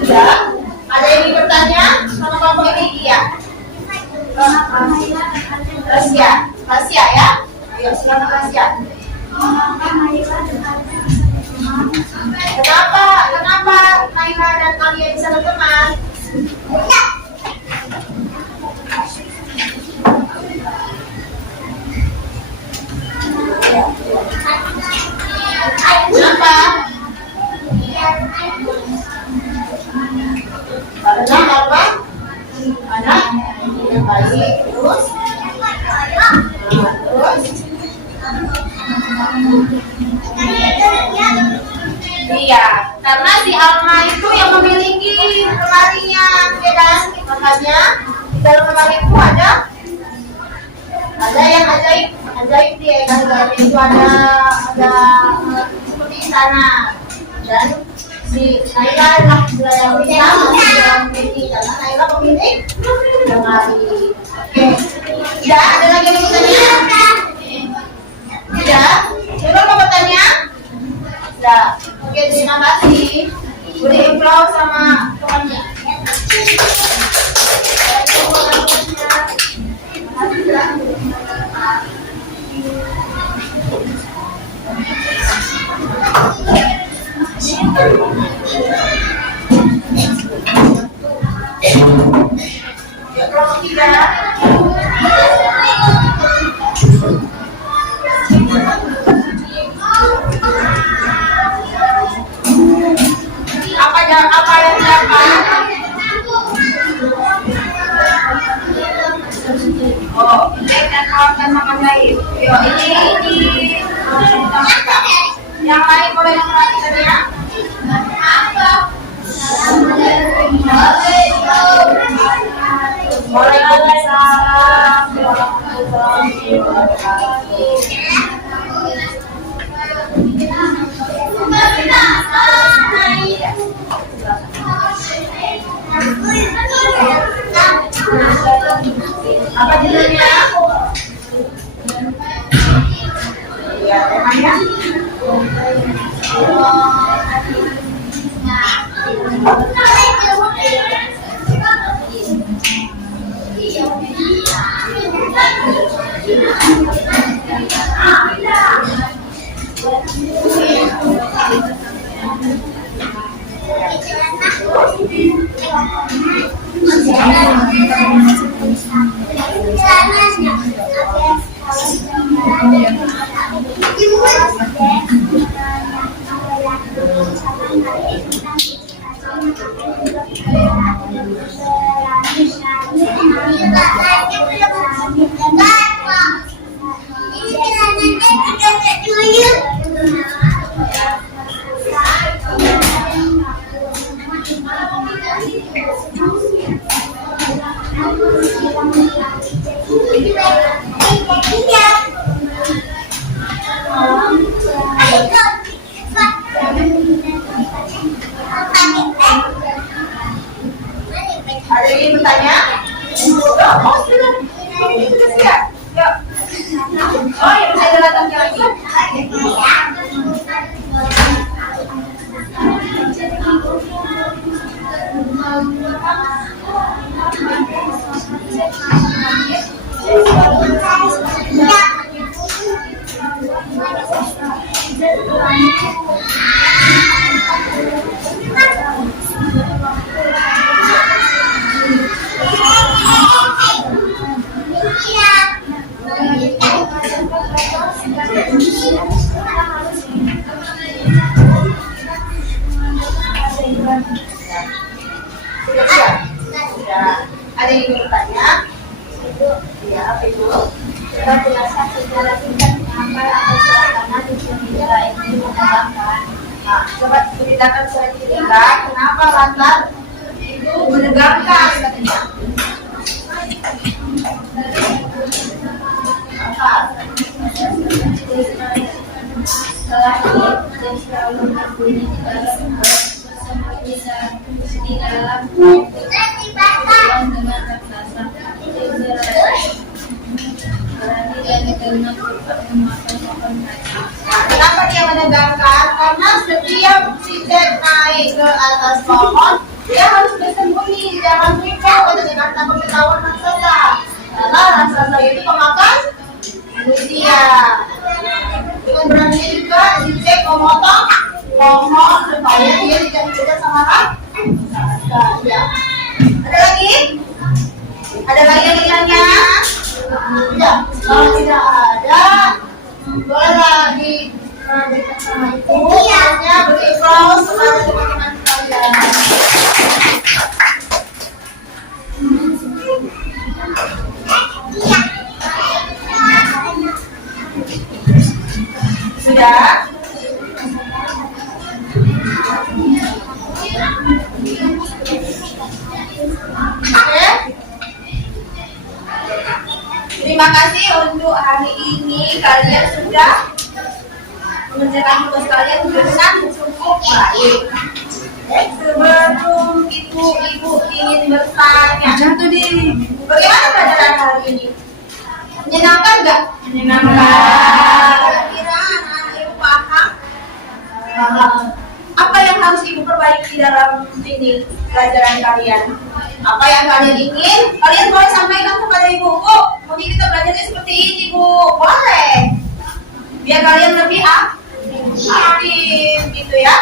Ya, ada yang ingin bertanya sama kelompok ini? Iya. Rahasia ya. Ayo silakan rahasia. Kenapa Naila dan Alia bisa berteman? Kenapa? Karena apa? Anak yang baik, terus iya, karena si Alma itu yang memiliki lemarinya, ya kan? Makanya di dalam lemari itu ada yang ajaib dia kan, dalamnya itu ada seperti istana dan si Naila adalah yang pertama karena Naila pemilik lemari. Oke, tidak ada lagi yang mau bertanya? Tidak. Siapa mau bertanya? Tidak. Oke, terima kasih. Budi Iqbal sama temannya. Kelompok 3. Apa yang dapat? Oh, cek dan kawan makan lain. Yo, ini. Yang lain boleh memperhatikan ya. Waalaikumsalam warahmatullahi Apa judulnya? Ya, temanya. Ada yang ingin bertanya? Oh, sudah. Sudah siap. Yuk. Oh, ya, saya datang lagi. Sudah siap? Sudah. Ada yang ingin bertanya? Ya, apa itu? Coba jelaskan secara singkat mengapa atau suasana di dunia ini menegangkan. Nah, coba ceritakan secara singkat kenapa latar itu menegangkan katanya. Apa? Setelah ini dan selalu berbunyi di dalam bersama di dalam dengan raksasa berani dan dengan memakai sopan mereka. Nah, kenapa dia menegangkan? Karena setiap sidet naik ke atas pohon, dia harus bersembunyi, jangan ribut atau jangan takut ketahuan raksasa. Karena raksasa itu pemakan manusia. Dengan berani juga sidet memotong pohon supaya dia tidak dikejar sama raksasa. Ya. Ada lagi? Ada lagi yang bertanya? Tidak. Kalau tidak ada, bolehlah diberikan sama ibu. Hanya beri aplaus kepada teman-teman sekalian. Sudah? Oke. Terima kasih untuk hari ini kalian sudah mengerjakan tugas kalian dengan cukup baik. Sebelum itu ibu ingin bertanya. Jatuh deh. Bagaimana pelajaran hari ini? Menyenangkan nggak? Menyenangkan. Kira-kira anak-anak ibu paham? Apa yang harus ibu perbaiki dalam ini pelajaran kalian? Apa yang kalian ingin? Kalian boleh sampaikan kepada ibu. Bu, mungkin kita belajarnya seperti ini, Bu. Boleh. Biar kalian lebih aktif gitu ya.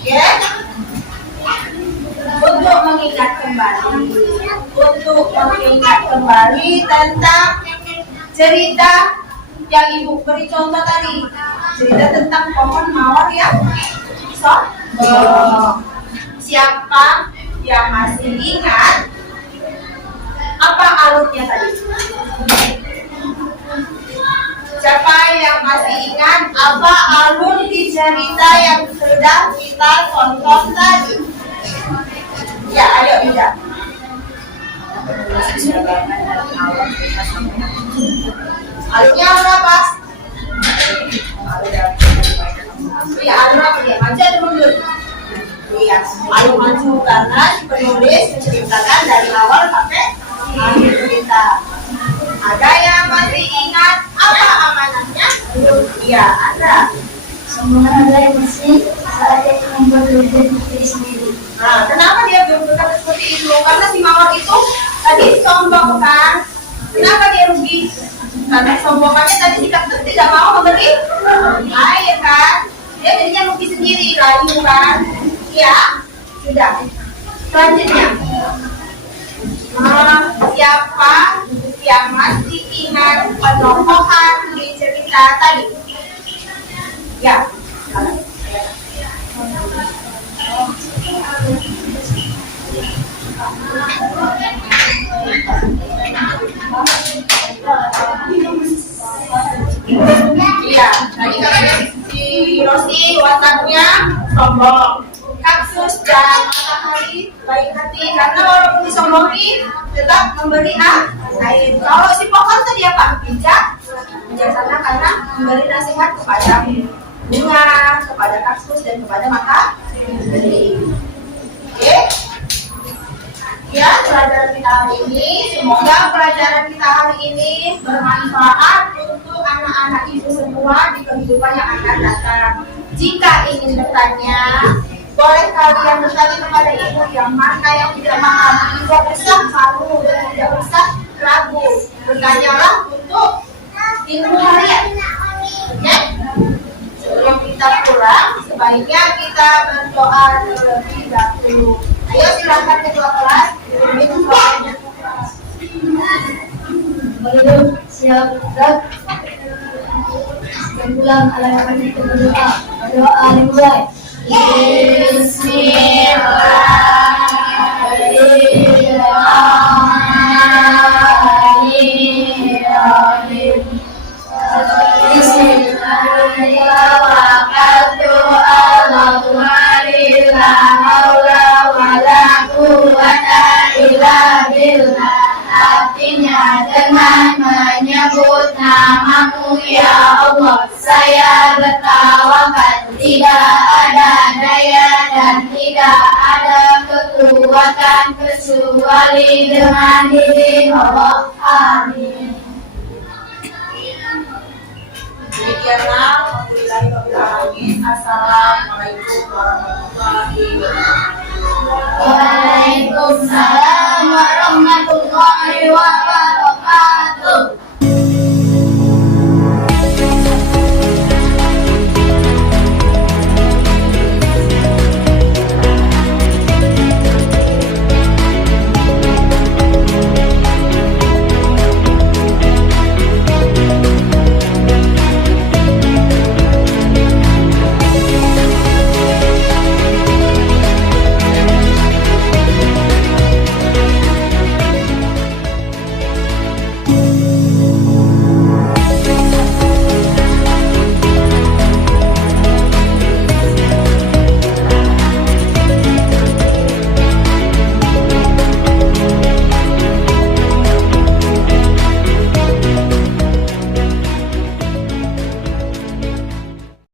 Oke. Untuk mengingat kembali tentang cerita yang ibu beri contoh tadi, cerita tentang pohon mawar yang sombong. Siapa yang masih ingat apa alurnya tadi? Siapa yang masih ingat apa alur di cerita yang sudah kita tonton tadi? Ya, ayo Ida. Alurnya berapa? Iya, alur apa dia? Maju atau mundur? Iya, alur maju karena penulis menceritakan dari awal sampai akhir cerita. Ada yang masih ingat apa amanahnya? Iya, ada. Semua ada yang masih saya membuat diri sendiri. Nah, kenapa dia belum berkata seperti itu? Karena si mawar itu tadi sombong kan? Kenapa dia rugi? Karena sombongannya tadi sikap itu tidak mau memberi air kan? Dia jadinya rugi sendiri, layu kan? Iya, sudah. Selanjutnya, siapa yang masih ingat penokohan di cerita tadi? Ya. Iya, tadi kan si Rosi wataknya sombong, Kaktus dan Matahari baik hati karena walaupun disombongi tetap memberi air. Kalau si pohon tadi apa? Bijaksana karena memberi nasihat kepada bunga, kepada kaktus dan kepada matahari. Oke? Ya, pelajaran kita hari ini, semoga pelajaran kita hari ini bermanfaat untuk anak-anak ibu semua di kehidupan yang akan datang. Jika ingin bertanya, boleh kalian bertanya kepada ibu yang mana yang tidak paham. Tidak usah malu dan tidak usah ragu. Bertanyalah untuk ilmu harian. Ya? Sebelum kita pulang, sebaiknya kita berdoa terlebih dahulu. Ayo silakan ketua kelas. Belum siap gerak. Pulang ala kita berdoa. Doa dimulai. Bismillahirrahmanirrahim. Bismillahirrahmanirrahim. La haula wala quwwata illa billah. Artinya dengan menyebut namamu ya Allah, saya bertawakal. Tidak ada daya dan tidak ada kekuatan kecuali dengan diri Allah. Amin. Demikianlah, Assalamualaikum warahmatullahi wabarakatuh. Waalaikumsalam warahmatullahi wabarakatuh.